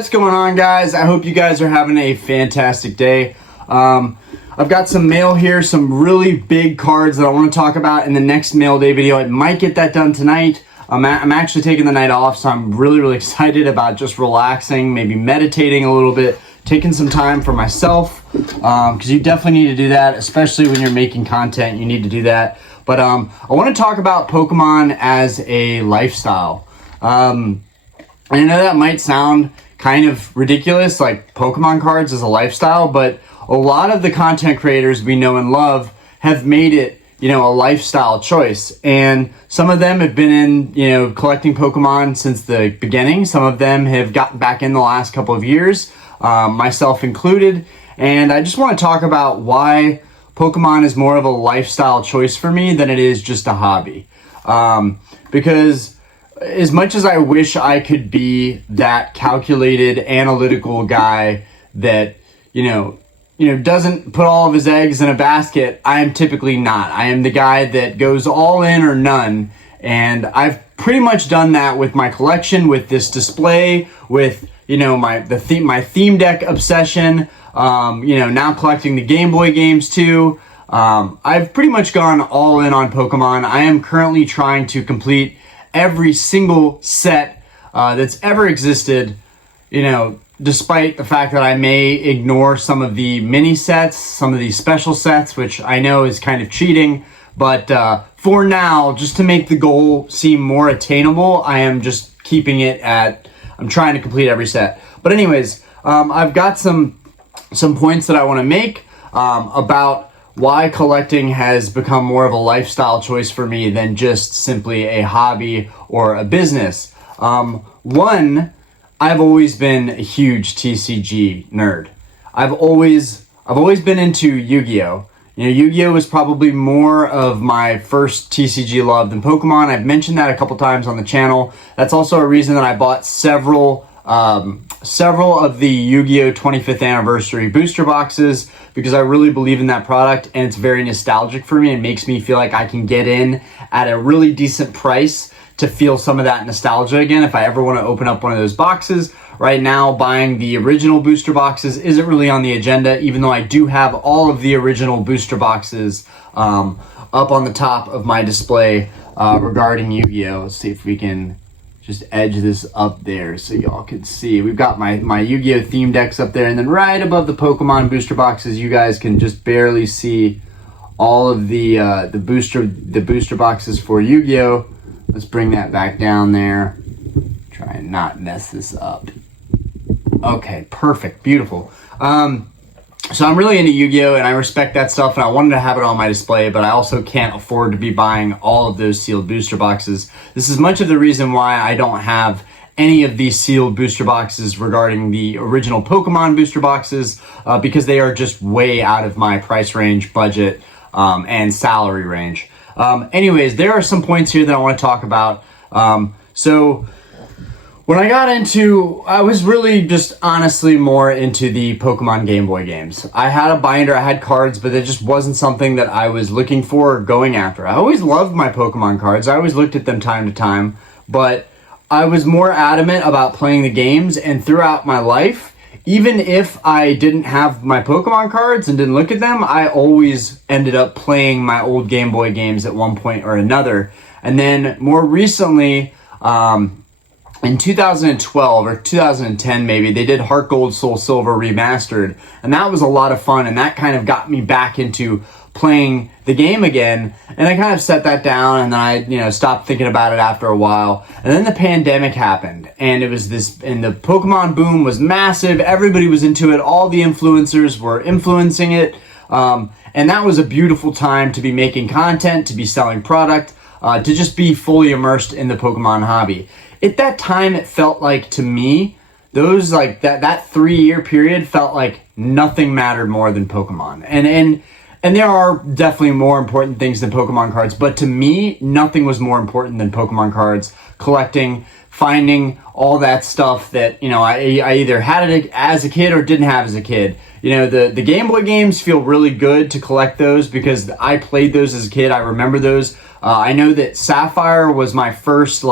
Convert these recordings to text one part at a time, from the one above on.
What's going on, guys? I hope you guys are having a fantastic day. I've got some mail here, some really big cards that I want to talk about in the next mail day video. I might get that done tonight. I'm actually taking the night off, so I'm really excited about just relaxing, maybe meditating a little bit, taking some time for myself, because you definitely need to do that, especially when you're making content. You need to do that. But I want to talk about Pokemon as a lifestyle. And I know that might sound kind of ridiculous, like Pokemon cards as a lifestyle, but a lot of the content creators we know and love have made it, a lifestyle choice. And some of them have been in, collecting Pokemon since the beginning. Some of them have gotten back in the last couple of years, myself included. And I just want to talk about why Pokemon is more of a lifestyle choice for me than it is just a hobby. Because as much as I wish I could be that calculated, analytical guy that, doesn't put all of his eggs in a basket, I am typically not. I am the guy that goes all in or none. And I've pretty much done that with my collection, with this display, with, my theme deck obsession, now collecting the Game Boy games too. I've pretty much gone all in on Pokemon. I am currently trying to complete every single set that's ever existed, despite the fact that I may ignore some of the mini sets, some of these special sets, which I know is kind of cheating. But for now, just to make the goal seem more attainable, I am just keeping it at, I'm trying to complete every set. But anyways, I've got some points that I want to make about why collecting has become more of a lifestyle choice for me than just simply a hobby or a business. One, I've always been a huge TCG nerd. I've always been into Yu-Gi-Oh! Yu-Gi-Oh! Was probably more of my first TCG love than Pokemon. I've mentioned that a couple times on the channel. That's also a reason that I bought several of the Yu-Gi-Oh! 25th anniversary booster boxes, because I really believe in that product and it's very nostalgic for me and makes me feel like I can get in at a really decent price to feel some of that nostalgia again if I ever want to open up one of those boxes. Right now, buying the original booster boxes isn't really on the agenda, even though I do have all of the original booster boxes up on the top of my display regarding Yu-Gi-Oh! Let's see if we can just edge this up there so y'all can see. We've got my Yu-Gi-Oh! Theme decks up there, and then right above the Pokemon booster boxes, you guys can just barely see all of the booster boxes for Yu-Gi-Oh! Let's bring that back down there. Try and not mess this up. Okay, perfect, beautiful. So I'm really into Yu-Gi-Oh! And I respect that stuff, and I wanted to have it on my display, but I also can't afford to be buying all of those sealed booster boxes. This is much of the reason why I don't have any of these sealed booster boxes regarding the original Pokemon booster boxes, because they are just way out of my price range, budget, and salary range. Anyways, there are some points here that I want to talk about. So when I was really just honestly more into the Pokemon Game Boy games. I had a binder, I had cards, but it just wasn't something that I was looking for or going after. I always loved my Pokemon cards. I always looked at them time to time, but I was more adamant about playing the games, and throughout my life, even if I didn't have my Pokemon cards and didn't look at them, I always ended up playing my old Game Boy games at one point or another. And then more recently, in 2012 or 2010 maybe, they did Heart Gold Soul Silver Remastered, and that was a lot of fun, and that kind of got me back into playing the game again. And I kind of set that down, and then I stopped thinking about it after a while. And then the pandemic happened, and and the Pokemon boom was massive. Everybody was into it. All the influencers were influencing it, and that was a beautiful time to be making content, to be selling product, to just be fully immersed in the Pokemon hobby. At that time, it felt like, to me, those that 3-year period felt like nothing mattered more than Pokemon. And there are definitely more important things than Pokemon cards, but to me, nothing was more important than Pokemon cards, collecting, finding all that stuff that, I either had it as a kid or didn't have as a kid. The Game Boy games feel really good to collect those because I played those as a kid. I remember those. I know that Sapphire was my first,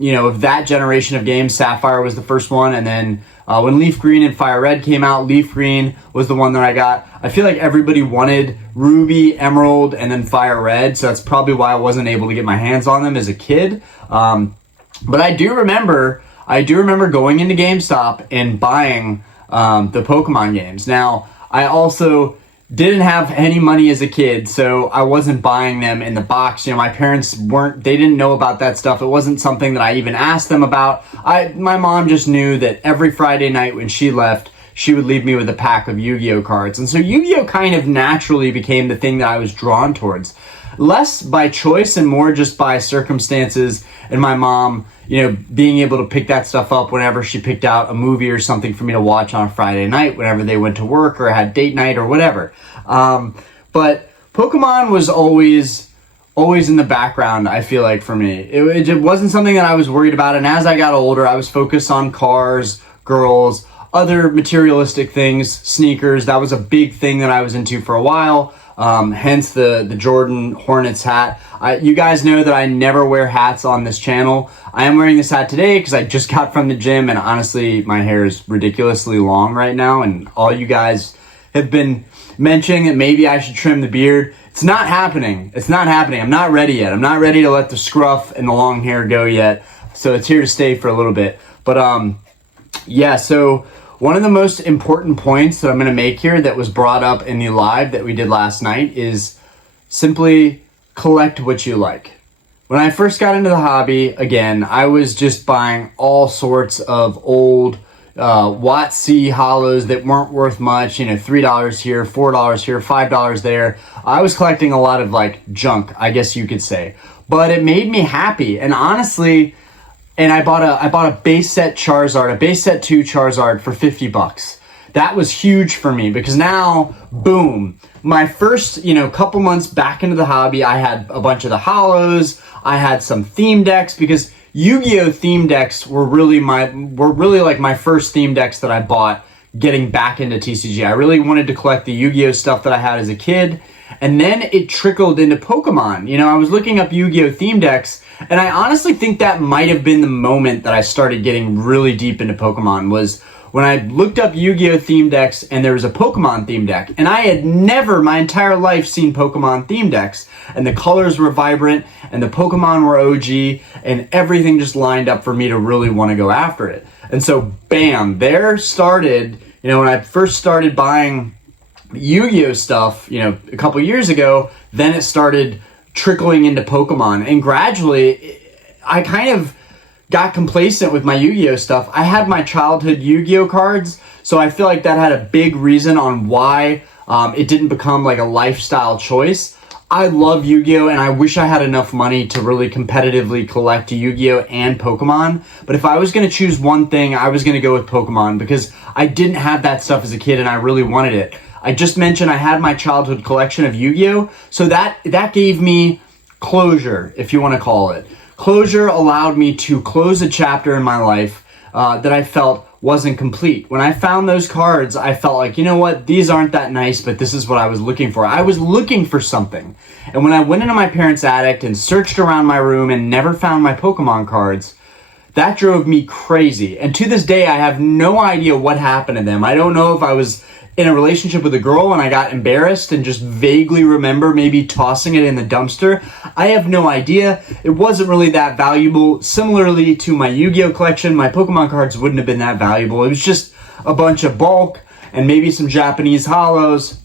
of that generation of games, Sapphire was the first one, and then when Leaf Green and Fire Red came out, Leaf Green was the one that I got. I feel like everybody wanted Ruby, Emerald, and then Fire Red, so that's probably why I wasn't able to get my hands on them as a kid. But I do remember going into GameStop and buying the Pokemon games. Now, I also didn't have any money as a kid, so I wasn't buying them in the box. My parents they didn't know about that stuff. It wasn't something that I even asked them about. My mom just knew that every Friday night when she left, she would leave me with a pack of Yu-Gi-Oh cards. And so Yu-Gi-Oh kind of naturally became the thing that I was drawn towards. Less by choice and more just by circumstances, and my mom, being able to pick that stuff up whenever she picked out a movie or something for me to watch on a Friday night, whenever they went to work or had date night or whatever. But Pokemon was always in the background, I feel like, for me. It wasn't something that I was worried about, and as I got older, I was focused on cars, girls, other materialistic things, sneakers. That was a big thing that I was into for a while. Hence the Jordan Hornets hat. You guys know that I never wear hats on this channel. I am wearing this hat today because I just got from the gym, and honestly, my hair is ridiculously long right now, and all you guys have been mentioning that maybe I should trim the beard. It's not happening. I'm not ready yet. I'm not ready to let the scruff and the long hair go yet, so it's here to stay for a little bit. But yeah, so one of the most important points that I'm going to make here that was brought up in the live that we did last night is simply collect what you like. When I first got into the hobby, again, I was just buying all sorts of old WotC hollows that weren't worth much, $3 here, $4 here, $5 there. I was collecting a lot of junk, I guess you could say. But it made me happy, and honestly, I bought a base set Charizard, a base set 2 Charizard for $50. That was huge for me because now, boom, my first, couple months back into the hobby, I had a bunch of the hollows, I had some theme decks because Yu-Gi-Oh theme decks were really like my first theme decks that I bought getting back into TCG. I really wanted to collect the Yu-Gi-Oh stuff that I had as a kid, and then it trickled into Pokemon. I was looking up Yu-Gi-Oh theme decks, and I honestly think that might have been the moment that I started getting really deep into Pokemon, was when I looked up Yu-Gi-Oh theme decks and there was a Pokemon theme deck. And I had never my entire life seen Pokemon theme decks. And the colors were vibrant and the Pokemon were OG and everything just lined up for me to really want to go after it. And so, bam, there started, when I first started buying Yu-Gi-Oh stuff, a couple years ago, then it started trickling into Pokemon. And gradually, I kind of got complacent with my Yu-Gi-Oh stuff. I had my childhood Yu-Gi-Oh cards, so I feel like that had a big reason on why it didn't become like a lifestyle choice. I love Yu-Gi-Oh, and I wish I had enough money to really competitively collect Yu-Gi-Oh and Pokemon. But if I was going to choose one thing, I was going to go with Pokemon because I didn't have that stuff as a kid and I really wanted it. I just mentioned I had my childhood collection of Yu-Gi-Oh, so that gave me closure, if you want to call it. Closure allowed me to close a chapter in my life that I felt wasn't complete. When I found those cards, I felt like, you know what, these aren't that nice, but this is what I was looking for. I was looking for something. And when I went into my parents' attic and searched around my room and never found my Pokemon cards, that drove me crazy. And to this day, I have no idea what happened to them. I don't know if I was in a relationship with a girl and I got embarrassed and just vaguely remember maybe tossing it in the dumpster. I have no idea. It wasn't really that valuable. Similarly to my Yu-Gi-Oh collection, my Pokemon cards wouldn't have been that valuable. It was just a bunch of bulk and maybe some Japanese hollows.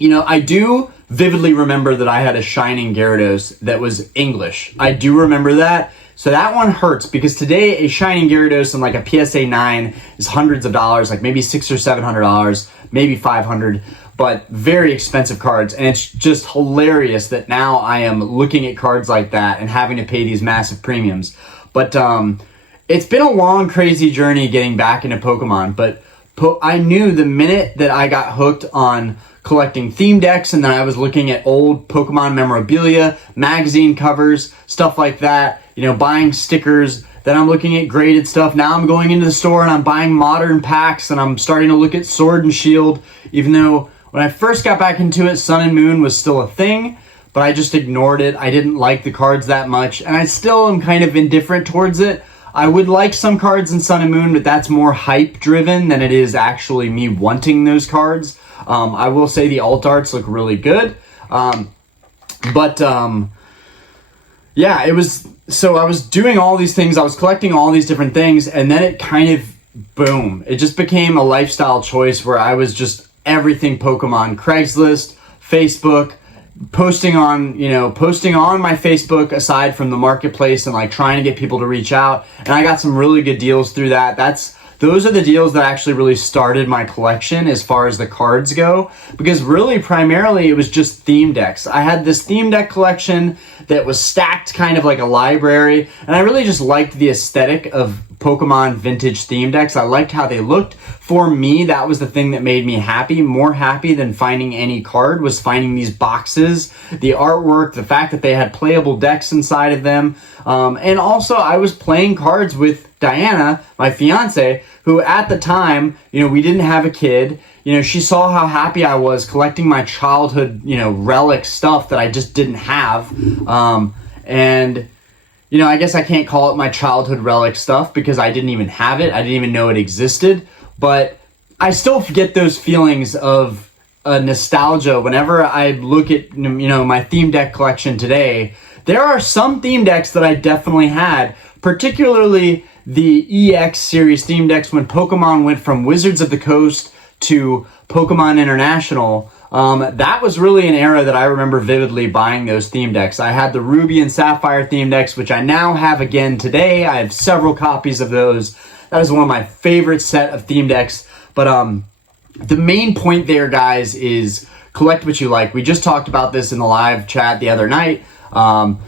I do vividly remember that I had a Shining Gyarados that was English. I do remember that. So that one hurts because today a Shining Gyarados and like a PSA 9 is hundreds of dollars, like maybe $600 or $700, maybe $500, but very expensive cards. And it's just hilarious that now I am looking at cards like that and having to pay these massive premiums. But it's been a long, crazy journey getting back into Pokemon. But I knew the minute that I got hooked on collecting theme decks and then I was looking at old Pokemon memorabilia, magazine covers, stuff like that, buying stickers, then I'm looking at graded stuff. Now I'm going into the store and I'm buying modern packs and I'm starting to look at Sword and Shield, even though when I first got back into it, Sun and Moon was still a thing. but I just ignored it. I didn't like the cards that much, and I still am kind of indifferent towards it. I would like some cards in Sun and Moon, but that's more hype driven than it is actually me wanting those cards. I will say the alt arts look really good. Yeah, it was, so I was doing all these things, I was collecting all these different things, and then it kind of, boom, it just became a lifestyle choice where I was just everything Pokemon. Craigslist, Facebook, posting on my Facebook aside from the marketplace, and like trying to get people to reach out. And I got some really good deals through that. Those are the deals that actually really started my collection as far as the cards go, because really primarily it was just theme decks. I had this theme deck collection that was stacked kind of like a library, and I really just liked the aesthetic of Pokemon vintage theme decks. I liked how they looked. For me, that was the thing that made me happy. More happy than finding any card was finding these boxes, the artwork, the fact that they had playable decks inside of them. And also I was playing cards with Diana, my fiance, who at the time, we didn't have a kid. She saw how happy I was collecting my childhood, relic stuff that I just didn't have. I guess I can't call it my childhood relic stuff because I didn't even have it. I didn't even know it existed. But I still get those feelings of nostalgia whenever I look at, my theme deck collection today. There are some theme decks that I definitely had, particularly the EX series theme decks when Pokemon went from Wizards of the Coast to Pokemon International. That was really an era that I remember vividly buying those theme decks. I had the Ruby and Sapphire theme decks, which I now have again today. I have several copies of those. That is one of my favorite set of theme decks. But the main point there, guys, is collect what you like. We just talked about this in the live chat the other night. Shout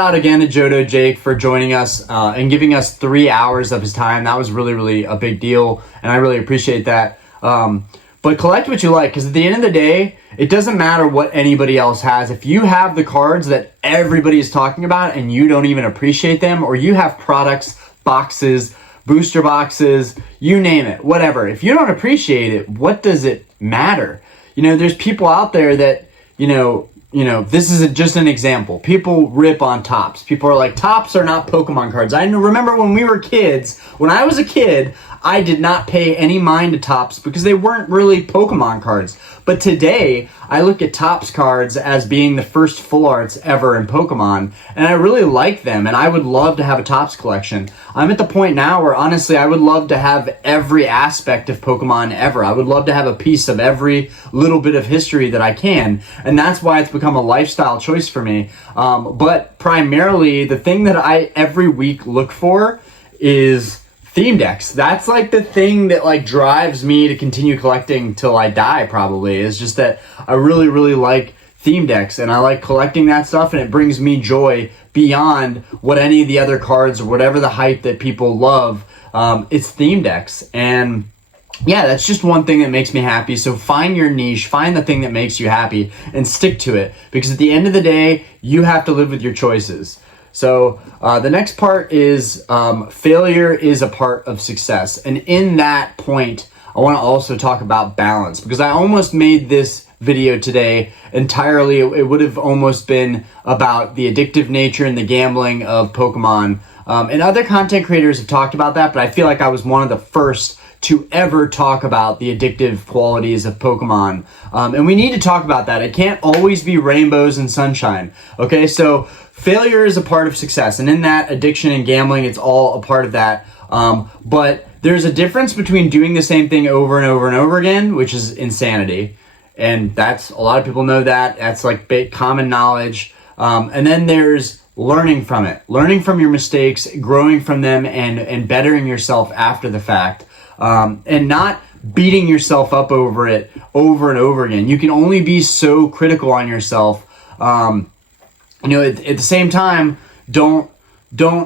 out again to Jodo Jake for joining us and giving us 3 hours of his time. That was really, really a big deal, and I really appreciate that. But collect what you like, because at the end of the day, it doesn't matter what anybody else has. If you have the cards that everybody is talking about and you don't even appreciate them, or you have products, boxes, booster boxes, you name it, whatever. If you don't appreciate it, what does it matter? There's people out there that, this is just an example. People rip on Topps. People are like, Topps are not Pokemon cards. I remember when we were kids, when I was a kid, I did not pay any mind to Topps because they weren't really Pokemon cards. But today, I look at Topps cards as being the first full arts ever in Pokemon, and I really like them, and I would love to have a Topps collection. I'm at the point now where, honestly, I would love to have every aspect of Pokemon ever. I would love to have a piece of every little bit of history that I can, and that's why it's become a lifestyle choice for me. But primarily, the thing that I every week look for is theme decks. That's like the thing that like drives me to continue collecting till I die, probably, is just that I really, really like theme decks, and I like collecting that stuff, and it brings me joy beyond what any of the other cards or whatever the hype that people love. It's theme decks, and yeah, that's just one thing that makes me happy. So find your niche, find the thing that makes you happy, and stick to it, because at the end of the day, you have to live with your choices. So the next part is failure is a part of success. And in that point, I want to also talk about balance, because I almost made this video today entirely, it would have almost been about the addictive nature and the gambling of Pokemon. And other content creators have talked about that, but I feel like I was one of the first to ever talk about the addictive qualities of Pokemon. And we need to talk about that. It can't always be rainbows and sunshine. Okay, so failure is a part of success, and in that, addiction and gambling, it's all a part of that. But there's a difference between doing the same thing over and over and over again, which is insanity. And that's, a lot of people know that. That's like common knowledge. And then there's learning from it, learning from your mistakes, growing from them, and bettering yourself after the fact. And not beating yourself up over it over and over again. You can only be so critical on yourself. At the same time, don't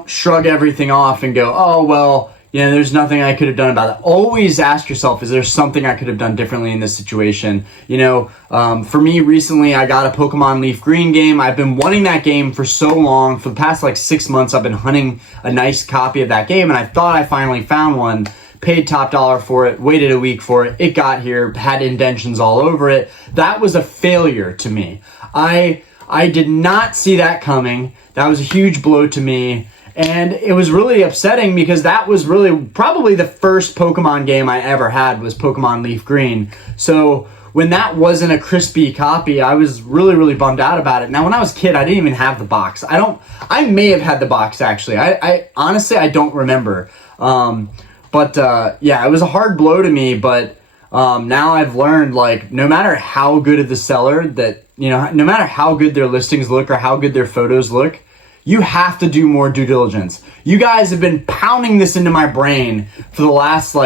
shrug everything off and go, oh, well, there's nothing I could have done about it. Always ask yourself, is there something I could have done differently in this situation? For me, recently, I got a Pokemon Leaf Green game. I've been wanting that game for so long. For the past 6 months, I've been hunting a nice copy of that game, and I thought I finally found one. paid top dollar for it, waited a week for it, it got here, had indentions all over it. That was a failure to me. I did not see that coming. That was a huge blow to me. And it was really upsetting because that was really probably the first Pokemon game I ever had was Pokemon Leaf Green. So when that wasn't a crispy copy, I was really, really bummed out about it. Now, when I was a kid, I didn't even have the box. I may have had the box, actually. I honestly, I don't remember. Yeah, it was a hard blow to me, but now I've learned, like, no matter how good of the seller that, no matter how good their listings look or how good their photos look, you have to do more due diligence. You guys have been pounding this into my brain for the last,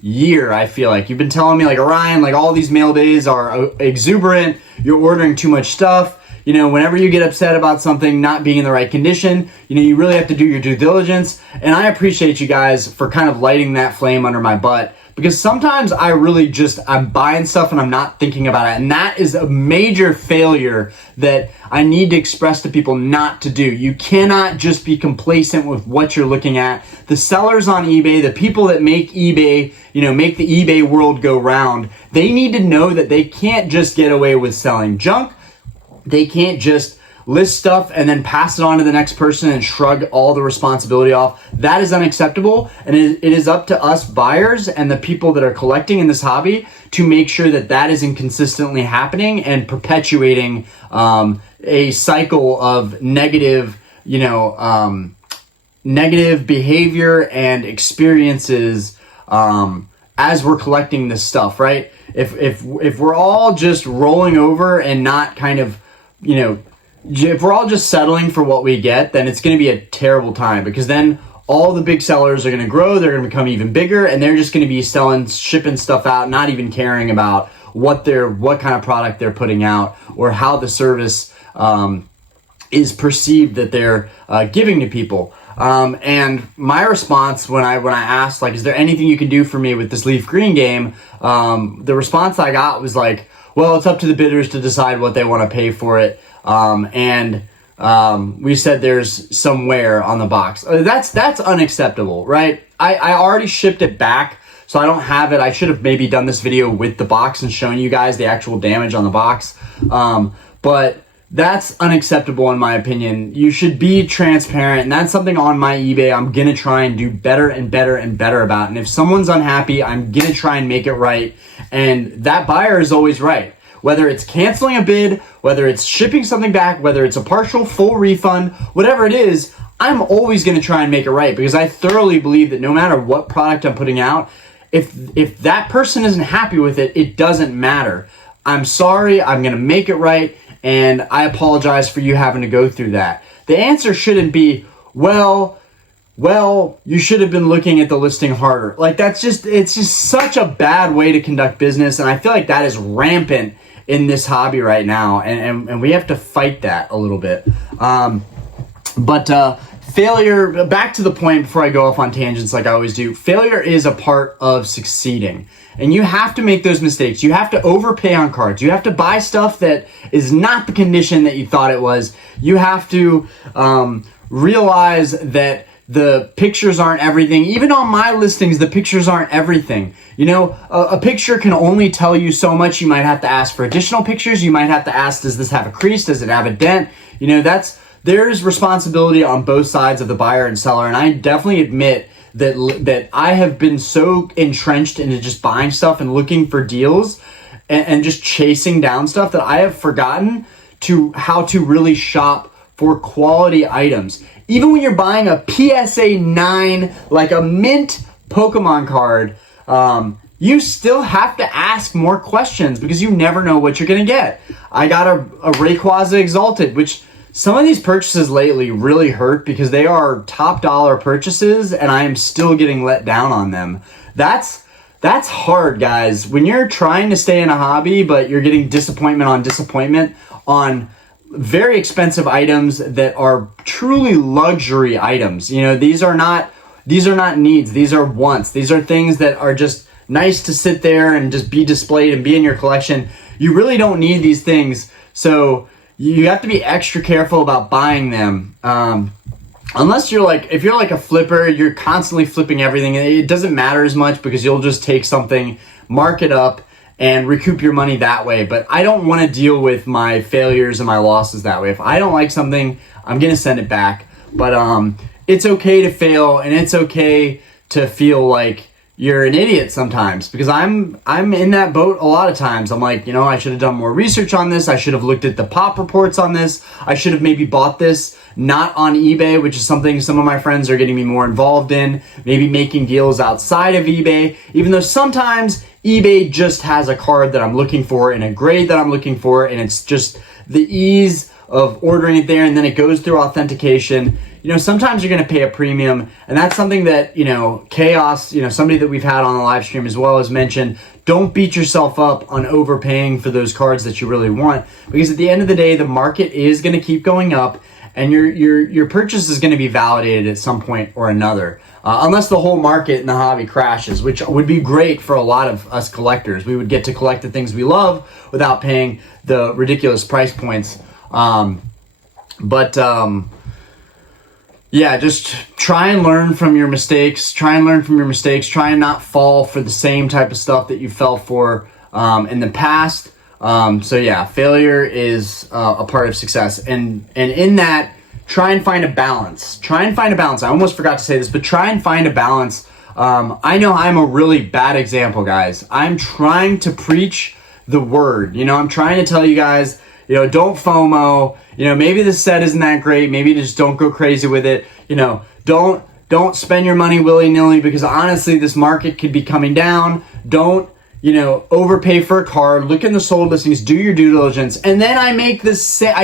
year, I feel like. You've been telling me, Orion, all these mail days are exuberant. You're ordering too much stuff. Whenever you get upset about something not being in the right condition, you really have to do your due diligence. And I appreciate you guys for kind of lighting that flame under my butt, because sometimes I really I'm buying stuff and I'm not thinking about it. And that is a major failure that I need to express to people not to do. You cannot just be complacent with what you're looking at. The sellers on eBay, the people that make eBay, make the eBay world go round, they need to know that they can't just get away with selling junk. They can't just list stuff and then pass it on to the next person and shrug all the responsibility off. That is unacceptable, and it is up to us buyers and the people that are collecting in this hobby to make sure that that isn't consistently happening and perpetuating a cycle of negative behavior and experiences as we're collecting this stuff, right? If we're all just rolling over and not kind of, if we're all just settling for what we get, then it's going to be a terrible time, because then all the big sellers are going to grow, they're going to become even bigger, and they're just going to be shipping stuff out, not even caring about what kind of product they're putting out or how the service is perceived that they're giving to people. And my response when I asked, is there anything you can do for me with this Leaf Green game? The response I got was well, it's up to the bidders to decide what they want to pay for it. We said there's somewhere on the box. That's unacceptable, right? I already shipped it back, so I don't have it. I should have maybe done this video with the box and shown you guys the actual damage on the box. But that's unacceptable in my opinion. You should be transparent, and that's something on my eBay I'm gonna try and do better and better and better about. And if someone's unhappy, I'm gonna try and make it right. And that buyer is always right. Whether it's canceling a bid, whether it's shipping something back, whether it's a partial, full refund, whatever it is, I'm always gonna try and make it right, because I thoroughly believe that no matter what product I'm putting out, if that person isn't happy with it, it doesn't matter. I'm sorry, I'm gonna make it right, and I apologize for you having to go through that. The answer shouldn't be, well, you should have been looking at the listing harder. It's just such a bad way to conduct business, and I feel like that is rampant in this hobby right now, and we have to fight that a little bit. Failure, back to the point before I go off on tangents like I always do, failure is a part of succeeding. And you have to make those mistakes. You have to overpay on cards. You have to buy stuff that is not the condition that you thought it was. You have to realize that the pictures aren't everything. Even on my listings, the pictures aren't everything. A picture can only tell you so much. You might have to ask for additional pictures. You might have to ask, does this have a crease? Does it have a dent? There's responsibility on both sides of the buyer and seller. And I definitely admit that I have been so entrenched into just buying stuff and looking for deals and just chasing down stuff that I have forgotten how to really shop for quality items. Even when you're buying a PSA 9, like a mint Pokemon card, you still have to ask more questions, because you never know what you're gonna get. I got a Rayquaza Exalted, which some of these purchases lately really hurt because they are top dollar purchases and I am still getting let down on them. That's hard, guys. When you're trying to stay in a hobby, but you're getting disappointment on very expensive items that are truly luxury items. These are not needs. These are wants. These are things that are just nice to sit there and just be displayed and be in your collection. You really don't need these things. So you have to be extra careful about buying them. unless you're like, if you're like a flipper, you're constantly flipping everything. It doesn't matter as much because you'll just take something, mark it up, and recoup your money that way. But I don't want to deal with my failures and my losses that way. If I don't like something, I'm going to send it back. But it's okay to fail, and it's okay to feel like you're an idiot sometimes, because I'm in that boat a lot of times. I'm like, I should have done more research on this. I should have looked at the pop reports on this. I should have maybe bought this not on eBay, which is something some of my friends are getting me more involved in, maybe making deals outside of eBay, even though sometimes eBay just has a card that I'm looking for and a grade that I'm looking for, and it's just the ease of ordering it there, and then it goes through authentication. Sometimes you're going to pay a premium, and that's something that, Chaos, somebody that we've had on the live stream as well, has mentioned. Don't beat yourself up on overpaying for those cards that you really want, because at the end of the day, the market is going to keep going up, and your purchase is going to be validated at some point or another. Unless the whole market in the hobby crashes, which would be great for a lot of us collectors. We would get to collect the things we love without paying the ridiculous price points. Yeah, just try and learn from your mistakes. Try and not fall for the same type of stuff that you fell for in the past. So yeah, failure is a part of success. And in that, try and find a balance. I almost forgot to say this, but try and find a balance. I know I'm a really bad example, guys. I'm trying to preach the word. I'm trying to tell you guys, don't FOMO. Maybe the set isn't that great. Maybe just don't go crazy with it. Don't spend your money willy-nilly, because honestly, this market could be coming down. Don't, overpay for a card. Look in the sold listings, do your due diligence. And then I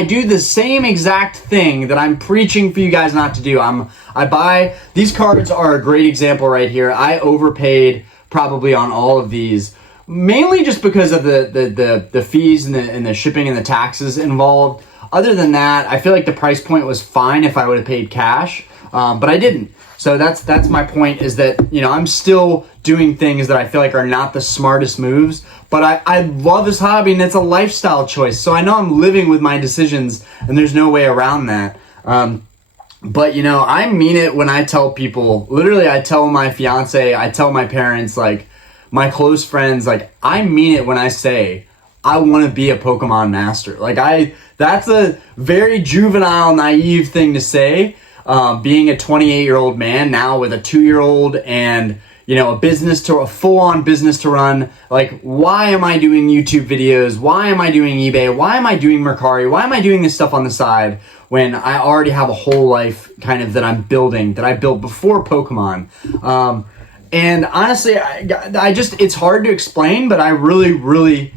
do the same exact thing that I'm preaching for you guys not to do. I buy, these cards are a great example right here. I overpaid probably on all of these, mainly just because of the fees and the shipping and the taxes involved. Other than that, I feel like the price point was fine if I would have paid cash, but I didn't. So that's my point, is that, I'm still doing things that I feel like are not the smartest moves, but I love this hobby, and it's a lifestyle choice. So I know I'm living with my decisions, and there's no way around that. But I mean it when I tell people, literally I tell my fiance, I tell my parents, like my close friends, like I mean it when I say I want to be a Pokemon master. That's a very juvenile, naive thing to say. Being a 28-year-old man now with a 2-year-old and, a full-on business to run. Like, why am I doing YouTube videos? Why am I doing eBay? Why am I doing Mercari? Why am I doing this stuff on the side when I already have a whole life kind of that I'm building, that I built before Pokemon? And honestly, it's hard to explain, but I really,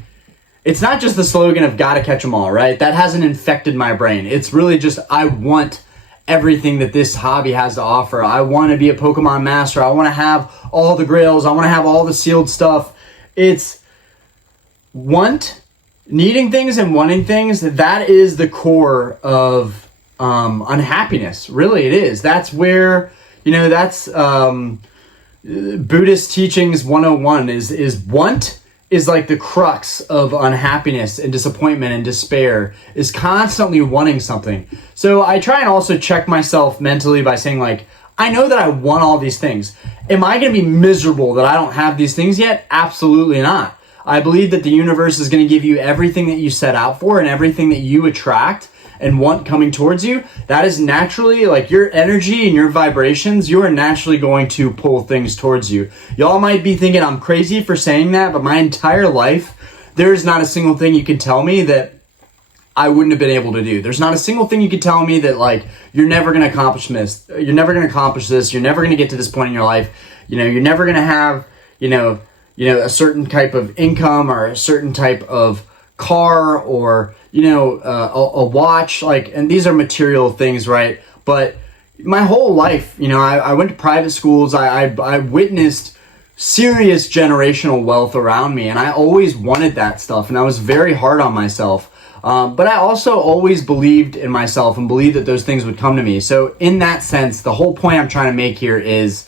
it's not just the slogan of gotta catch 'em all, right? That hasn't infected my brain. It's really just, I want everything that this hobby has to offer. I want to be a Pokemon master. I want to have all the grails. I want to have all the sealed stuff. It's needing things and wanting things. That is the core of unhappiness. Really, it is. That's where, that's Buddhist teachings 101 is want is like the crux of unhappiness and disappointment and despair, is constantly wanting something. So I try and also check myself mentally by saying, like, I know that I want all these things. Am I going to be miserable that I don't have these things yet? Absolutely not. I believe that the universe is going to give you everything that you set out for, and everything that you attract and want coming towards you. That is naturally, like, your energy and your vibrations, you are naturally going to pull things towards you. Y'all might be thinking I'm crazy for saying that, but my entire life, there is not a single thing you can tell me that I wouldn't have been able to do. There's not a single thing you could tell me that, like, you're never going to accomplish this. You're never going to accomplish this. You're never going to get to this point in your life. You're never going to have, a certain type of income or a certain type of car or, a watch, like, and these are material things, right? But my whole life, I went to private schools. I witnessed serious generational wealth around me, and I always wanted that stuff, and I was very hard on myself. But I also always believed in myself and believed that those things would come to me. So in that sense, the whole point I'm trying to make here is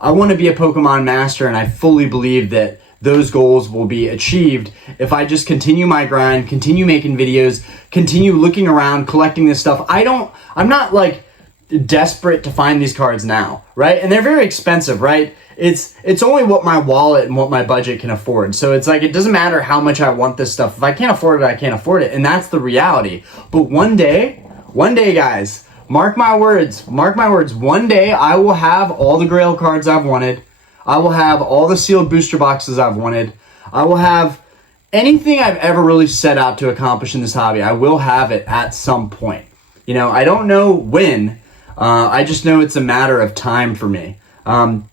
I want to be a Pokemon master, and I fully believe that those goals will be achieved if I just continue my grind, continue making videos, continue looking around, collecting this stuff. I'm not like desperate to find these cards now, right? And they're very expensive, right? It's only what my wallet and what my budget can afford. So it's like, it doesn't matter how much I want this stuff. If I can't afford it, I can't afford it. And that's the reality. But one day, guys, mark my words, one day I will have all the Grail cards I've wanted. I will have all the sealed booster boxes I've wanted. I will have anything I've ever really set out to accomplish in this hobby. I will have it at some point. You know, I don't know when. I just know it's a matter of time for me. And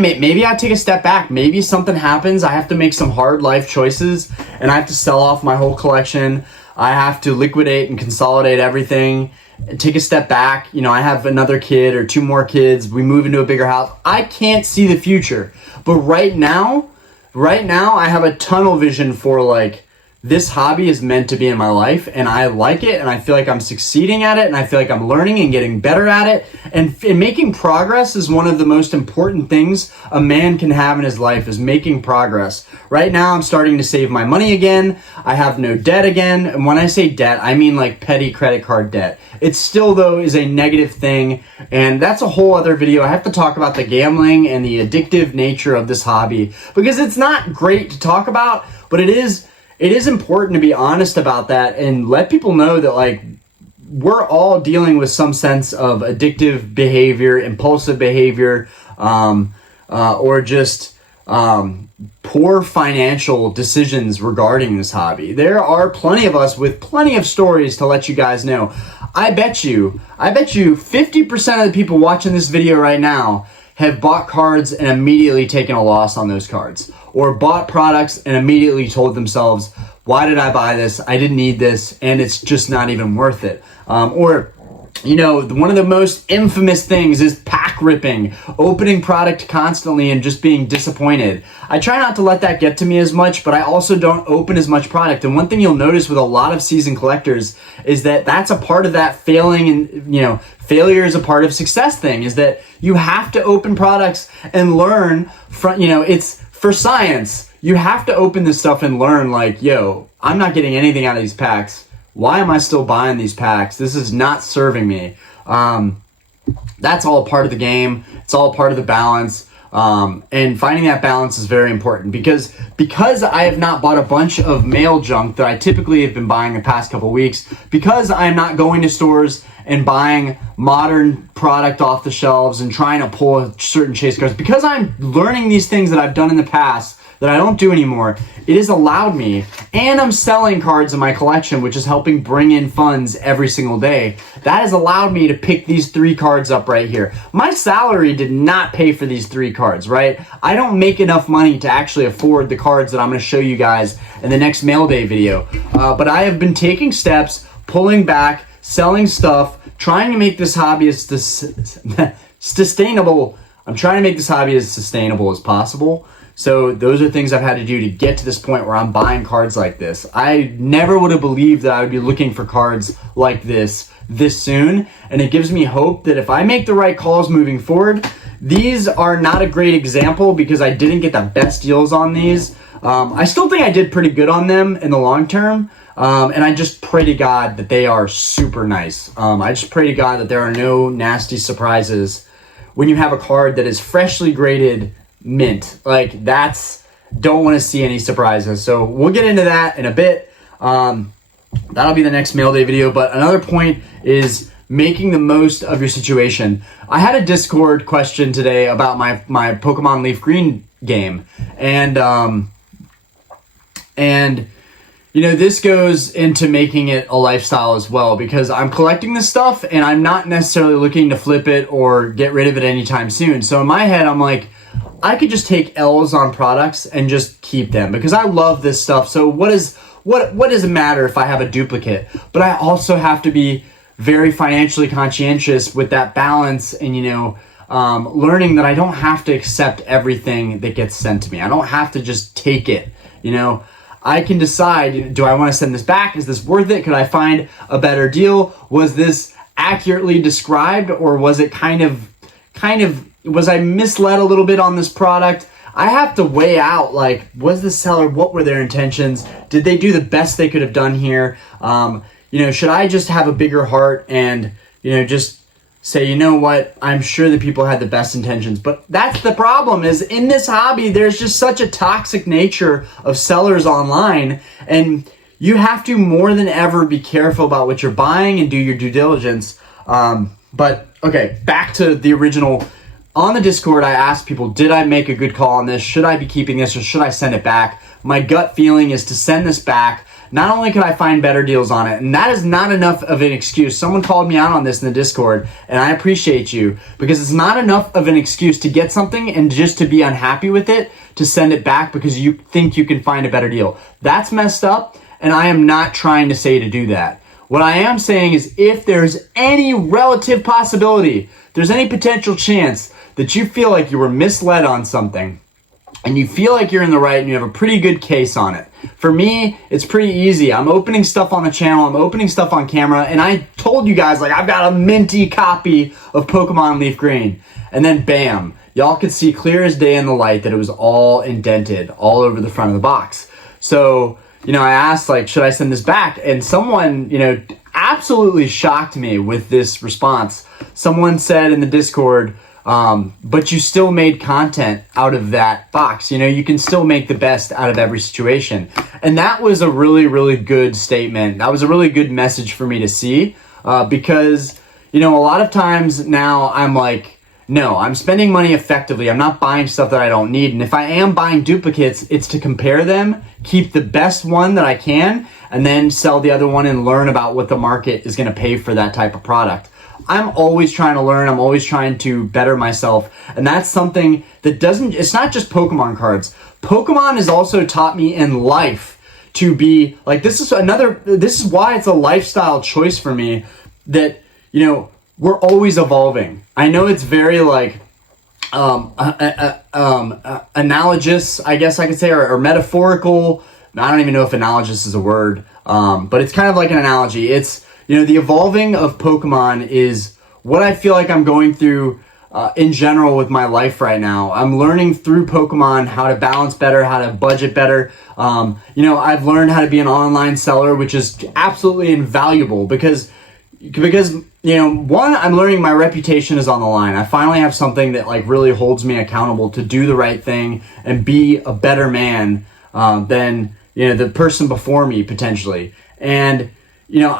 maybe I take a step back. Maybe something happens. I have to make some hard life choices, and I have to sell off my whole collection. I have to liquidate and consolidate everything, and take a step back. You know, I have another kid or 2 more kids. We move into a bigger house. I can't see the future. But right now, I have a tunnel vision for, like, this hobby is meant to be in my life, and I like it, and I feel like I'm succeeding at it, and I feel like I'm learning and getting better at it. And making progress is one of the most important things a man can have in his life, is making progress. Right now, I'm starting to save my money again. I have no debt again. And when I say debt, I mean like petty credit card debt. It still, though, is a negative thing, and that's a whole other video. I have to talk about the gambling and the addictive nature of this hobby, because it's not great to talk about, but it is important to be honest about that and let people know that, like, we're all dealing with some sense of addictive behavior, impulsive behavior, or just poor financial decisions regarding this hobby. There are plenty of us with plenty of stories to let you guys know. I bet you 50% of the people watching this video right now have bought cards and immediately taken a loss on those cards, or bought products and immediately told themselves, why did I buy this? I didn't need this, and it's just not even worth it. Or, you know, one of the most infamous things is pack ripping, opening product constantly and just being disappointed. I try not to let that get to me as much, but I also don't open as much product. And one thing you'll notice with a lot of seasoned collectors is that that's a part of that failing, and, you know, failure is a part of success thing, is that you have to open products and learn from, you know, it's for science. You have to open this stuff and learn, like, yo, I'm not getting anything out of these packs. Why am I still buying these packs? This is not serving me. That's all part of the game. It's all part of the balance. And finding that balance is very important, because I have not bought a bunch of mail junk that I typically have been buying the past couple weeks, because I'm not going to stores and buying modern product off the shelves and trying to pull certain chase cards, because I'm learning these things that I've done in the past that I don't do anymore. It has allowed me, and I'm selling cards in my collection, which is helping bring in funds every single day. That has allowed me to pick these 3 cards up right here. My salary did not pay for these 3 cards, right? I don't make enough money to actually afford the cards that I'm going to show you guys in the next mail day video. But I have been taking steps, pulling back, selling stuff, trying to make this hobby as sustainable. I'm trying to make this hobby as sustainable as possible. So those are things I've had to do to get to this point where I'm buying cards like this. I never would have believed that I would be looking for cards like this soon. And it gives me hope that if I make the right calls moving forward, these are not a great example because I didn't get the best deals on these. I still think I did pretty good on them in the long term. And I just pray to God that they are super nice. I just pray to God that there are no nasty surprises when you have a card that is freshly graded mint. Like, don't want to see any surprises. So we'll get into that in a bit. That'll be the next mail day video. But another point is making the most of your situation. I had a Discord question today about my Pokemon Leaf Green game, and you know, this goes into making it a lifestyle as well, because I'm collecting this stuff and I'm not necessarily looking to flip it or get rid of it anytime soon. So in my head, I'm like, I could just take L's on products and just keep them because I love this stuff. So what does it matter if I have a duplicate? But I also have to be very financially conscientious with that balance, and, you know, learning that I don't have to accept everything that gets sent to me. I don't have to just take it, you know. I can decide, do I want to send this back? Is this worth it? Could I find a better deal? Was this accurately described, or was it kind of, was I misled a little bit on this product? I have to weigh out, like, was the seller, what were their intentions? Did they do the best they could have done here? You know, should I just have a bigger heart and, you know, just say, you know what, I'm sure that people had the best intentions. But that's the problem, is in this hobby, there's just such a toxic nature of sellers online, and you have to more than ever be careful about what you're buying and do your due diligence. But okay, back to the original. On the Discord, I asked people, did I make a good call on this? Should I be keeping this or should I send it back? My gut feeling is to send this back. Not only could I find better deals on it, and that is not enough of an excuse. Someone called me out on this in the Discord, and I appreciate you, because it's not enough of an excuse to get something and just to be unhappy with it, to send it back because you think you can find a better deal. That's messed up, and I am not trying to say to do that. What I am saying is, if there's any relative possibility, there's any potential chance that you feel like you were misled on something, and you feel like you're in the right and you have a pretty good case on it. For me, it's pretty easy. I'm opening stuff on the channel, I'm opening stuff on camera, and I told you guys, like, I've got a minty copy of Pokemon Leaf Green. And then bam, y'all could see clear as day in the light that it was all indented all over the front of the box. So, you know, I asked, like, should I send this back? And someone, you know, absolutely shocked me with this response. Someone said in the Discord, but you still made content out of that box. You know, you can still make the best out of every situation. And that was a really, really good statement. That was a really good message for me to see, because, you know, a lot of times now I'm like, no, I'm spending money effectively. I'm not buying stuff that I don't need. And if I am buying duplicates, it's to compare them, keep the best one that I can, and then sell the other one and learn about what the market is going to pay for that type of product. I'm always trying to learn. I'm always trying to better myself. And that's something that it's not just Pokemon cards. Pokemon has also taught me in life to be like, this is why it's a lifestyle choice for me, that, you know, we're always evolving. I know it's very like, analogous, I guess I could say, or metaphorical. I don't even know if analogous is a word, but it's kind of like an analogy. It's, you know, the evolving of Pokemon is what I feel like I'm going through in general with my life right now. I'm learning through Pokemon how to balance better, how to budget better. You know, I've learned how to be an online seller, which is absolutely invaluable because, you know, one, I'm learning my reputation is on the line. I finally have something that like really holds me accountable to do the right thing and be a better man than, you know, the person before me potentially. And, you know,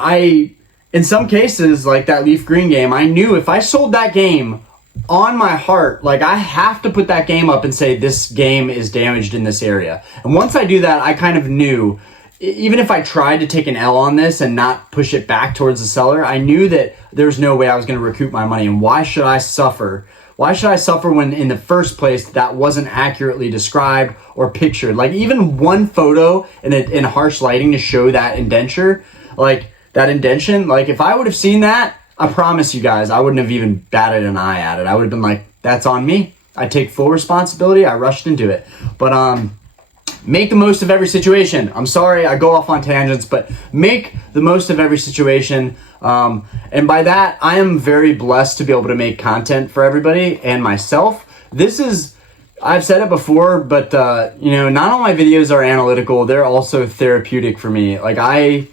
in some cases, like that Leaf Green game, I knew if I sold that game on my heart, like I have to put that game up and say, this game is damaged in this area. And once I do that, I kind of knew, even if I tried to take an L on this and not push it back towards the seller, I knew that there's no way I was going to recoup my money. And why should I suffer? Why should I suffer when in the first place that wasn't accurately described or pictured? Like even one photo in harsh lighting to show that indenture, like that indention, like if I would have seen that, I promise you guys, I wouldn't have even batted an eye at it. I would have been like, that's on me. I take full responsibility. I rushed into it. But make the most of every situation. I'm sorry, I go off on tangents, but make the most of every situation. And by that, I am very blessed to be able to make content for everybody and myself. I've said it before, but you know, not all my videos are analytical. They're also therapeutic for me. Like I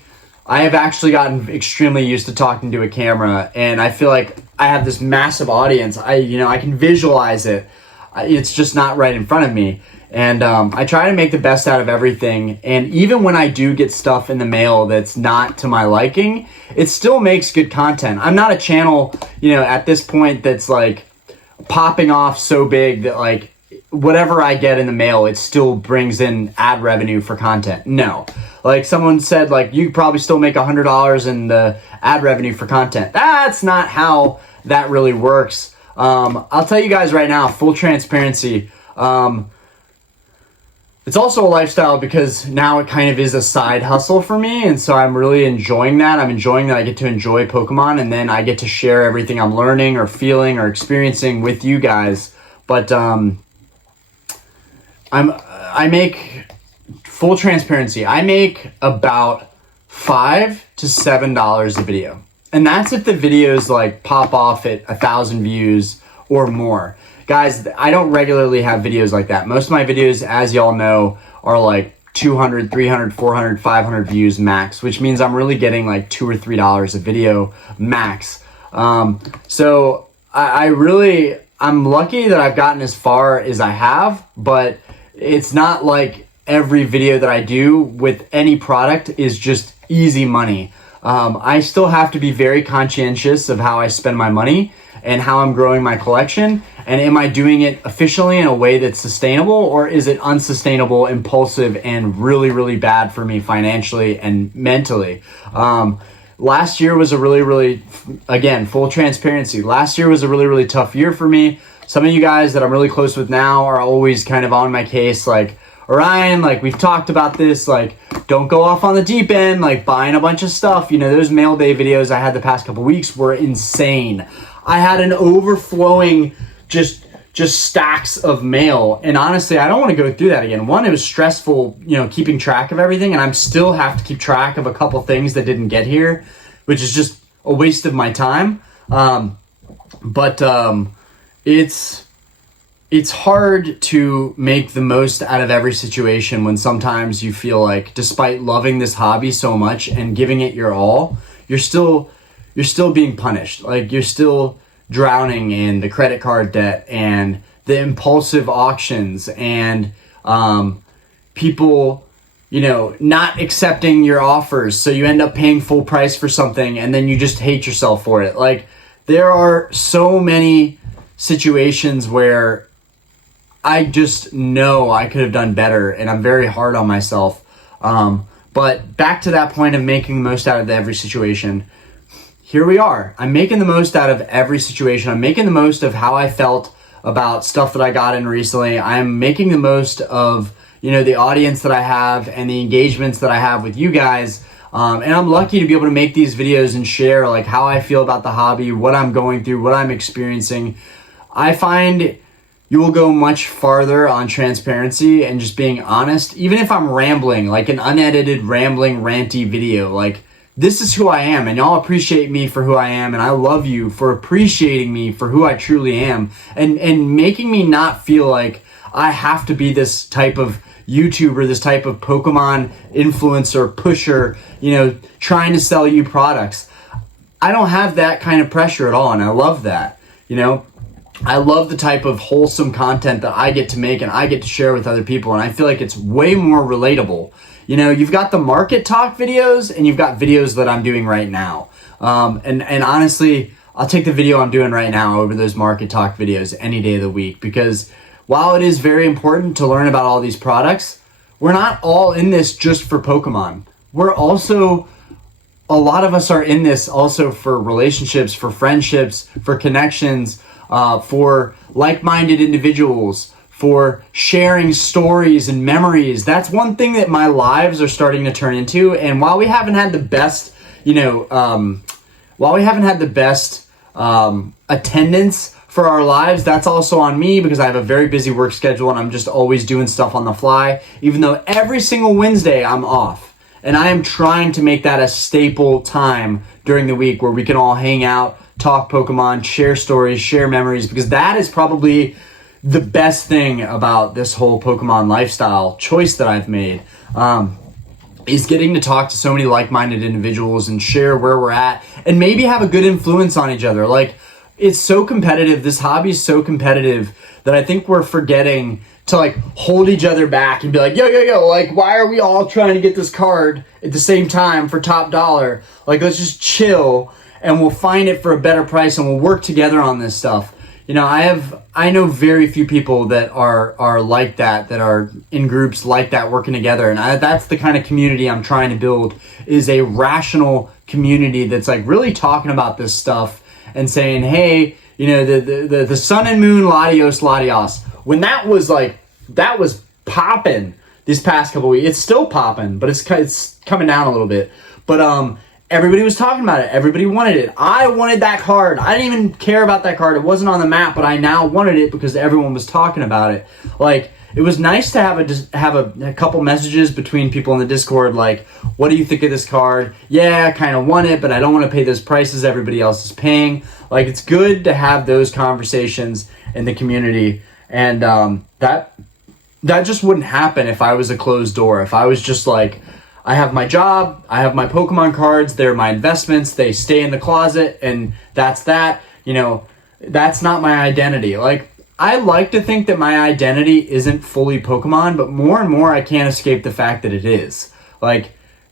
have actually gotten extremely used to talking to a camera, and I feel like I have this massive audience. I can visualize it. It's just not right in front of me. And I try to make the best out of everything. And even when I do get stuff in the mail that's not to my liking, it still makes good content. I'm not a channel, you know, at this point that's like popping off so big that like whatever I get in the mail, it still brings in ad revenue for content. No. Like someone said, like, you probably still make $100 in the ad revenue for content. That's not how that really works. I'll tell you guys right now, full transparency. It's also a lifestyle because now it kind of is a side hustle for me. And so I'm really enjoying that. I'm enjoying that I get to enjoy Pokemon, and then I get to share everything I'm learning or feeling or experiencing with you guys. But I make full transparency. I make about $5 to $7 a video. And that's if the videos like pop off at 1,000 views or more. Guys, I don't regularly have videos like that. Most of my videos, as y'all know, are like 200, 300, 400, 500 views max, which means I'm really getting like $2 or $3 a video max. So I'm lucky that I've gotten as far as I have, but it's not like every video that I do with any product is just easy money. I still have to be very conscientious of how I spend my money and how I'm growing my collection. And am I doing it efficiently in a way that's sustainable, or is it unsustainable, impulsive, and really, really bad for me financially and mentally? Last year was a really, again, full transparency. Last year was a really tough year for me. Some of you guys that I'm really close with now are always kind of on my case, like, Orion, like, we've talked about this, like, don't go off on the deep end, like, buying a bunch of stuff. You know, those mail day videos I had the past couple weeks were insane. I had an overflowing, just stacks of mail. And honestly, I don't want to go through that again. One, it was stressful, you know, keeping track of everything. And I'm still have to keep track of a couple things that didn't get here, which is just a waste of my time. It's hard to make the most out of every situation when sometimes you feel like, despite loving this hobby so much and giving it your all, you're still being punished. Like, you're still drowning in the credit card debt and the impulsive auctions and people, you know, not accepting your offers. So you end up paying full price for something and then you just hate yourself for it. Like, there are so many situations where I just know I could have done better, and I'm very hard on myself. But back to that point of making the most out of every situation, here we are. I'm making the most out of every situation. I'm making the most of how I felt about stuff that I got in recently. I'm making the most of, you know, the audience that I have and the engagements that I have with you guys. And I'm lucky to be able to make these videos and share, like, how I feel about the hobby, what I'm going through, what I'm experiencing. I find you will go much farther on transparency and just being honest. Even if I'm rambling, like an unedited, rambling, ranty video, like, this is who I am, and y'all appreciate me for who I am, and I love you for appreciating me for who I truly am, and making me not feel like I have to be this type of YouTuber, this type of Pokemon influencer, pusher, you know, trying to sell you products. I don't have that kind of pressure at all, and I love that, you know. I love the type of wholesome content that I get to make and I get to share with other people, and I feel like it's way more relatable. You know, you've got the market talk videos and you've got videos that I'm doing right now. And honestly, I'll take the video I'm doing right now over those market talk videos any day of the week, because while it is very important to learn about all these products, we're not all in this just for Pokemon. We're also, a lot of us are in this also for relationships, for friendships, for connections, for like-minded individuals, for sharing stories and memories. That's one thing that my lives are starting to turn into. And while we haven't had the best, you know, attendance for our lives, that's also on me, because I have a very busy work schedule and I'm just always doing stuff on the fly, even though every single Wednesday I'm off. And I am trying to make that a staple time during the week where we can all hang out, talk Pokemon, share stories, share memories, because that is probably the best thing about this whole Pokemon lifestyle choice that I've made, is getting to talk to so many like-minded individuals and share where we're at and maybe have a good influence on each other. Like, it's so competitive. This hobby is so competitive that I think we're forgetting to, like, hold each other back and be like, yo, like, why are we all trying to get this card at the same time for top dollar? Like, let's just chill and we'll find it for a better price and we'll work together on this stuff. You know, I know very few people that are like that are in groups like that working together. And that's the kind of community I'm trying to build, is a rational community that's, like, really talking about this stuff and saying, hey, you know, the sun and moon, Latios. When that was popping these past couple weeks, it's still popping, but it's coming down a little bit. But everybody was talking about it. Everybody wanted it. I wanted that card. I didn't even care about that card. It wasn't on the map, but I now wanted it because everyone was talking about it. Like, it was nice to have a couple messages between people in the Discord, like, what do you think of this card? Yeah, I kind of want it, but I don't want to pay those prices everybody else is paying. Like, it's good to have those conversations in the community. And that just wouldn't happen if I was a closed door. If I was just like, I have my job, I have my Pokemon cards, they're my investments, they stay in the closet, and that's that. You know, that's not my identity. Like, I like to think that my identity isn't fully Pokemon, but more and more I can't escape the fact that it is. Like,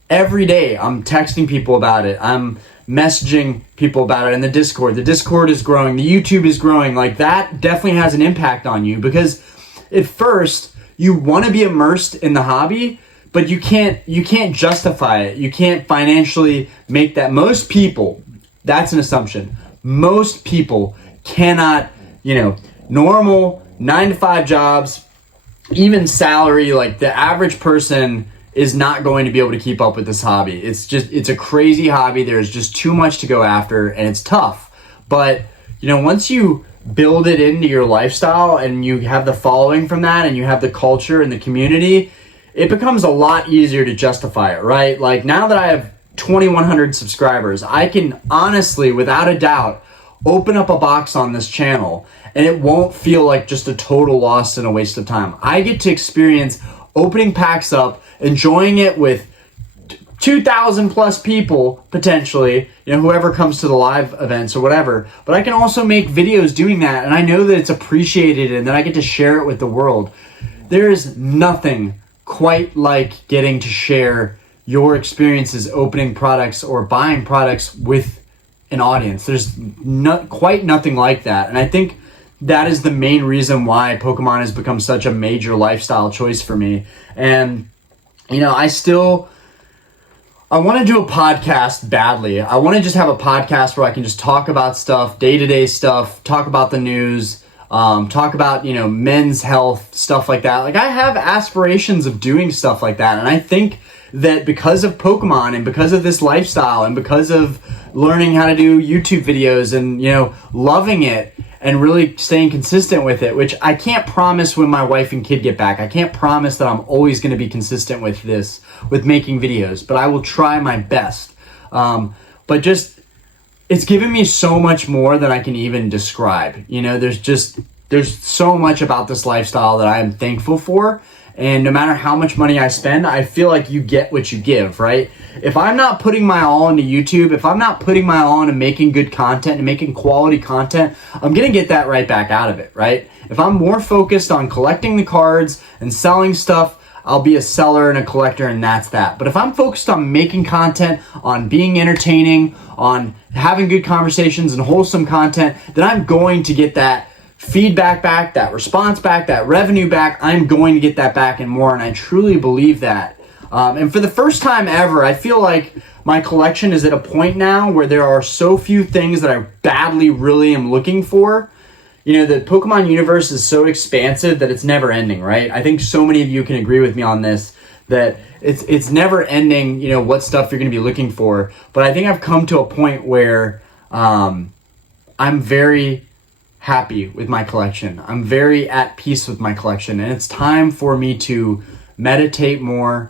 every day I'm texting people about it. I'm messaging people about it in the Discord. The Discord is growing. The YouTube is growing. Like, that definitely has an impact on you, because at first you want to be immersed in the hobby, but you can't justify it. You can't financially make that. Most people, that's an assumption. Most people cannot, normal 9-to-5 jobs, even salary, like the average person is not going to be able to keep up with this hobby. It's a crazy hobby. There's just too much to go after, and it's tough. But, once you build it into your lifestyle and you have the following from that and you have the culture and the community, it becomes a lot easier to justify it, right? Like, now that I have 2,100 subscribers, I can honestly, without a doubt, open up a box on this channel and it won't feel like just a total loss and a waste of time. I get to experience opening packs up, enjoying it with 2,000 plus people, potentially, whoever comes to the live events or whatever. But I can also make videos doing that, and I know that it's appreciated and that I get to share it with the world. There is nothing quite like getting to share your experiences opening products or buying products with an audience. There's quite nothing like that. And I think that is the main reason why Pokemon has become such a major lifestyle choice for me. And, I want to do a podcast badly. I want to just have a podcast where I can just talk about stuff, day-to-day stuff, talk about the news, talk about, men's health, stuff like that. Like, I have aspirations of doing stuff like that. And I think that because of Pokemon and because of this lifestyle and because of learning how to do YouTube videos and, loving it and really staying consistent with it, which I can't promise when my wife and kid get back. I can't promise that I'm always going to be consistent with this, with making videos, but I will try my best. But just, it's given me so much more than I can even describe. There's so much about this lifestyle that I am thankful for. And no matter how much money I spend, I feel like you get what you give, right? If I'm not putting my all into YouTube, if I'm not putting my all into making good content and making quality content, I'm going to get that right back out of it, right? If I'm more focused on collecting the cards and selling stuff, I'll be a seller and a collector, and that's that. But if I'm focused on making content, on being entertaining, on having good conversations and wholesome content, then I'm going to get that feedback back, that response back, that revenue back. I'm going to get that back and more, and I truly believe that. And for the first time ever, I feel like my collection is at a point now where there are so few things that I badly really am looking for. The Pokemon universe is so expansive that it's never ending, right? I think so many of you can agree with me on this, that it's never ending, what stuff you're going to be looking for. But I think I've come to a point where I'm very happy with my collection. I'm very at peace with my collection, and it's time for me to meditate more,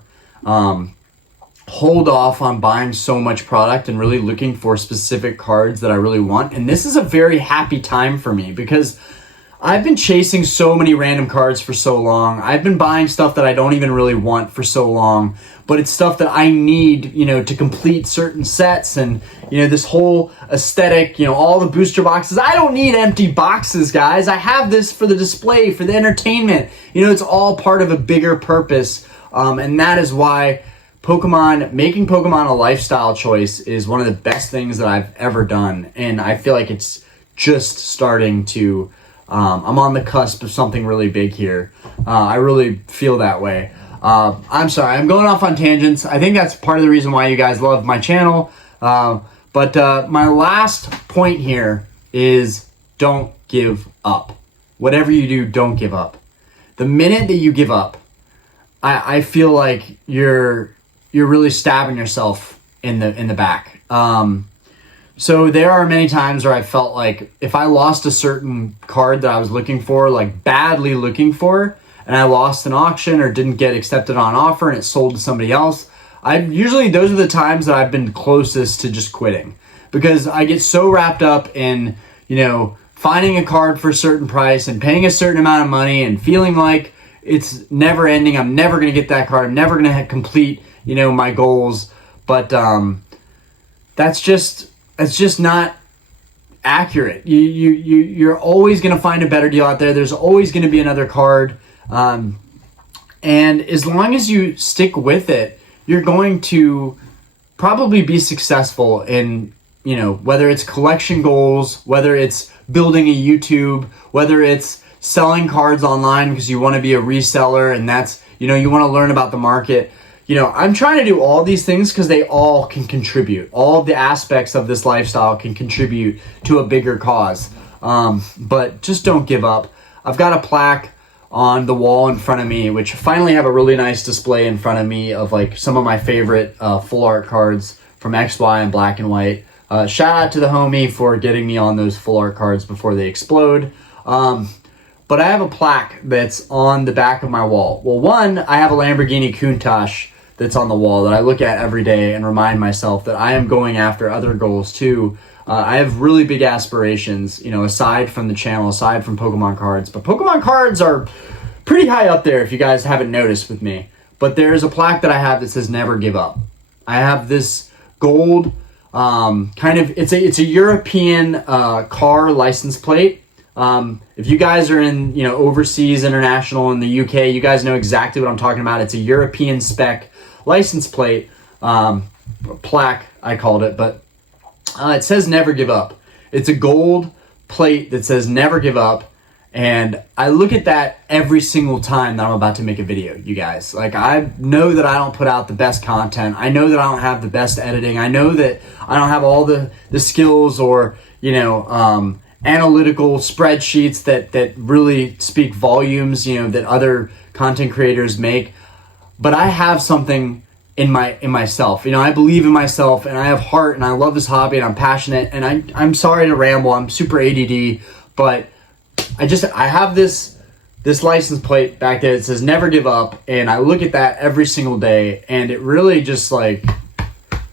hold off on buying so much product and really looking for specific cards that I really want. And this is a very happy time for me because I've been chasing so many random cards for so long. I've been buying stuff that I don't even really want for so long, but it's stuff that I need, to complete certain sets and, this whole aesthetic, all the booster boxes. I don't need empty boxes, guys. I have this for the display, for the entertainment. It's all part of a bigger purpose. And that is why making Pokemon a lifestyle choice is one of the best things that I've ever done. And I feel like it's just starting to, I'm on the cusp of something really big here. I really feel that way. I'm sorry, I'm going off on tangents. I think that's part of the reason why you guys love my channel. But my last point here is don't give up. Whatever you do, don't give up. The minute that you give up, I feel like you're really stabbing yourself in the back. So there are many times where I felt like if I lost a certain card that I was looking for, like badly looking for, and I lost an auction or didn't get accepted on offer and it sold to somebody else, those are the times that I've been closest to just quitting, because I get so wrapped up in, finding a card for a certain price and paying a certain amount of money and feeling like, it's never ending. I'm never going to get that card. I'm never going to complete, you know, my goals. But that's just not accurate. You're always going to find a better deal out there. There's always going to be another card. And as long as you stick with it, you're going to probably be successful in, you know, whether it's collection goals, whether it's building a YouTube, whether it's selling cards online because you want to be a reseller and that's, you know, you want to learn about the market. You know, I'm trying to do all these things because they all can contribute. All of the aspects of this lifestyle can contribute to a bigger cause. But just don't give up. I've got a plaque on the wall in front of me, which finally have a really nice display in front of me of like some of my favorite full art cards from XY and black and white. Shout out to the homie for getting me on those full art cards before they explode. But I have a plaque that's on the back of my wall. Well, one, I have a Lamborghini Countach that's on the wall that I look at every day and remind myself that I am going after other goals too. I have really big aspirations, you know, aside from the channel, aside from Pokemon cards. But Pokemon cards are pretty high up there if you guys haven't noticed with me. But there's a plaque that I have that says never give up. I have this gold kind of, it's a European car license plate. If you guys are in, you know, overseas, international in the UK, you guys know exactly what I'm talking about. It's a European spec license plate, plaque, I called it, but it says never give up. It's a gold plate that says never give up. And I look at that every single time that I'm about to make a video, you guys. Like, I know that I don't put out the best content. I know that I don't have the best editing. I know that I don't have all the skills or, you know, analytical spreadsheets that really speak volumes, you know, that other content creators make. But I have something in myself. You know, I believe in myself and I have heart and I love this hobby and I'm passionate and I'm sorry to ramble. I'm super ADD, but I have this license plate back there that says never give up, and I look at that every single day and it really just like,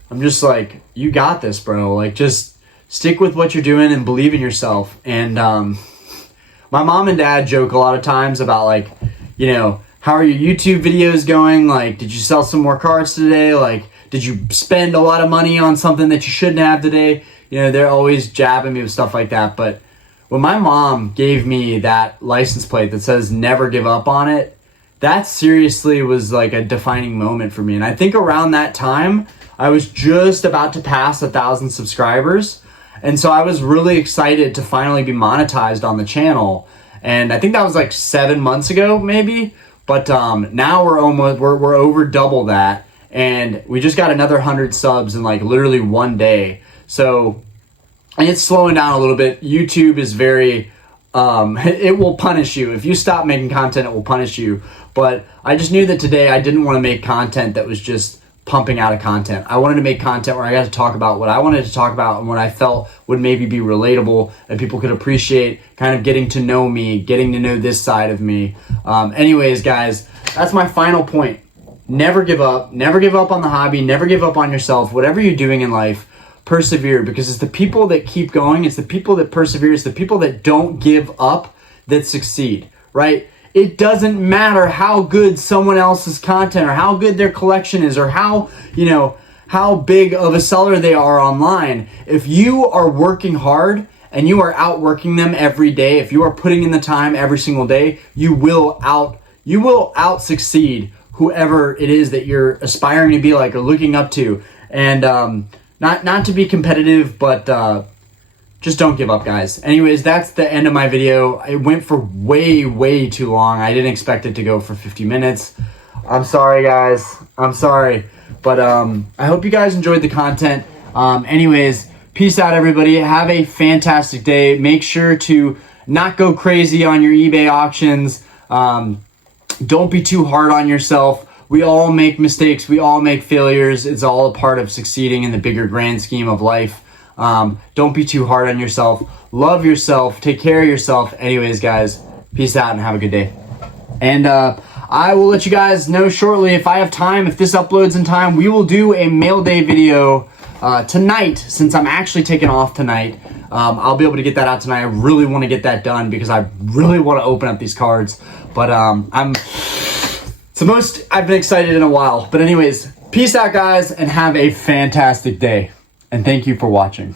I'm just like, you got this, bro. Like, just stick with what you're doing and believe in yourself. And my mom and dad joke a lot of times about, like, you know, how are your YouTube videos going? Like, did you sell some more cards today? Like, did you spend a lot of money on something that you shouldn't have today? You know, they're always jabbing me with stuff like that. But when my mom gave me that license plate that says never give up on it, that seriously was like a defining moment for me. And I think around that time, I was just about to pass 1,000 subscribers. And so I was really excited to finally be monetized on the channel. And I think that was like 7 months ago, maybe. But now we're over double that. And we just got another 100 subs in like literally one day. So it's slowing down a little bit. YouTube is very, it will punish you. If you stop making content, it will punish you. But I just knew that today I didn't want to make content that was just pumping out of content. I wanted to make content where I got to talk about what I wanted to talk about and what I felt would maybe be relatable and people could appreciate, kind of getting to know me, getting to know this side of me. Anyways, guys, that's my final point. Never give up. Never give up on the hobby. Never give up on yourself. Whatever you're doing in life, persevere, because it's the people that keep going. It's the people that persevere. It's the people that don't give up that succeed, right? It doesn't matter how good someone else's content or how good their collection is or how, you know, how big of a seller they are online. If you are working hard and you are outworking them every day, if you are putting in the time every single day, you will out succeed whoever it is that you're aspiring to be like or looking up to. And not to be competitive, but just don't give up, guys. Anyways, that's the end of my video. It went for way too long. I didn't expect it to go for 50 minutes. I'm sorry, guys. I'm sorry. But I hope you guys enjoyed the content. Anyways, peace out, everybody. Have a fantastic day. Make sure to not go crazy on your eBay auctions. Don't be too hard on yourself. We all make mistakes. We all make failures. It's all a part of succeeding in the bigger grand scheme of life. Don't be too hard on yourself. Love yourself. Take care of yourself. Anyways, guys, peace out and have a good day. And I will let you guys know shortly if I have time, if this uploads in time, we will do a mail day video tonight, since I'm actually taking off tonight, I'll be able to get that out tonight. I really want to get that done because I really want to open up these cards. But it's the most I've been excited in a while. But anyways, peace out, guys, and have a fantastic day. And thank you for watching.